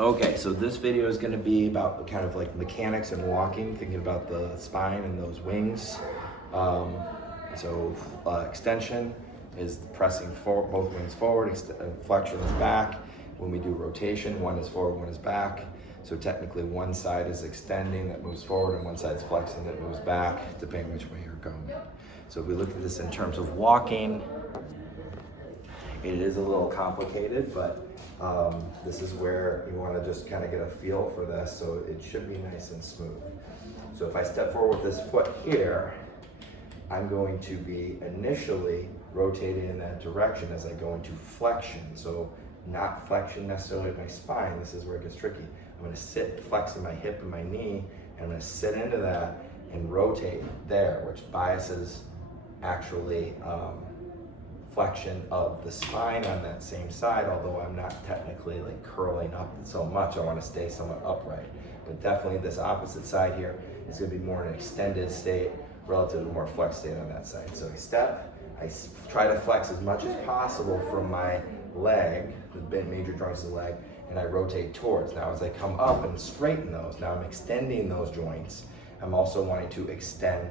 Okay, so this video is going to be about kind of like mechanics and walking, thinking about the spine and those wings. Extension is pressing forward, both wings forward, flexion is back. When we do rotation, one is forward, one is back. So technically one side is extending, that moves forward, and one side is flexing, that moves back, depending which way you're going. So if we look at this in terms of walking, it is a little complicated, but this is where you want to just kind of get a feel for this, so it should be nice and smooth. So if I step forward with this foot here, I'm going to be initially rotating in that direction as I go into flexion. So not flexion necessarily of my spine, this is where it gets tricky. I'm going to sit flexing my hip and my knee, and I'm going to sit into that and rotate there, which biases actually flexion of the spine on that same side, although I'm not technically like curling up so much. I want to stay somewhat upright. But definitely this opposite side here is going to be more an extended state relative to more flexed state on that side. So I step, I try to flex as much as possible from my leg, the major joints of the leg, and I rotate towards. Now as I come up and straighten those, now I'm extending those joints. I'm also wanting to extend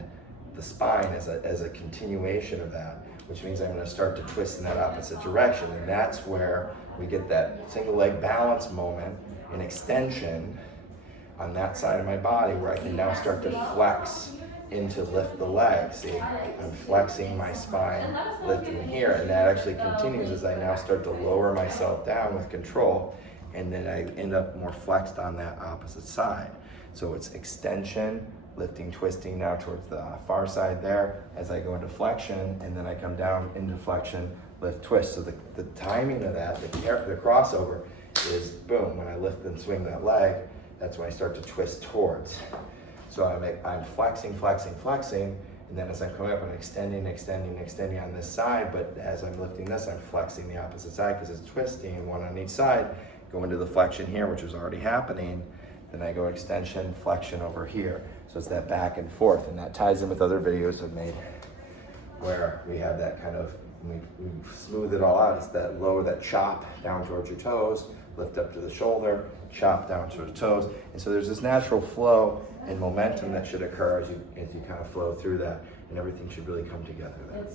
the spine as a continuation of that, which means I'm going to start to twist in that opposite direction. And that's where we get that single leg balance moment and extension on that side of my body, where I can now start to flex into lift the leg. See, I'm flexing my spine, lifting here, and that actually continues as I now start to lower myself down with control, and then I end up more flexed on that opposite side. So it's extension, lifting, twisting now towards the far side there as I go into flexion, and then I come down into flexion, lift, twist. So the timing of that, the crossover is boom, when I lift and swing that leg, that's when I start to twist towards. So I'm flexing, and then as I'm coming up, I'm extending on this side, but as I'm lifting this, I'm flexing the opposite side because it's twisting, one on each side, go into the flexion here, which was already happening, then I go extension, flexion over here. So it's that back and forth, and that ties in with other videos I've made where we have that kind of, we smooth it all out. It's that lower, that chop down towards your toes, lift up to the shoulder, chop down to the toes. And so there's this natural flow and momentum that should occur as you kind of flow through that, and everything should really come together there.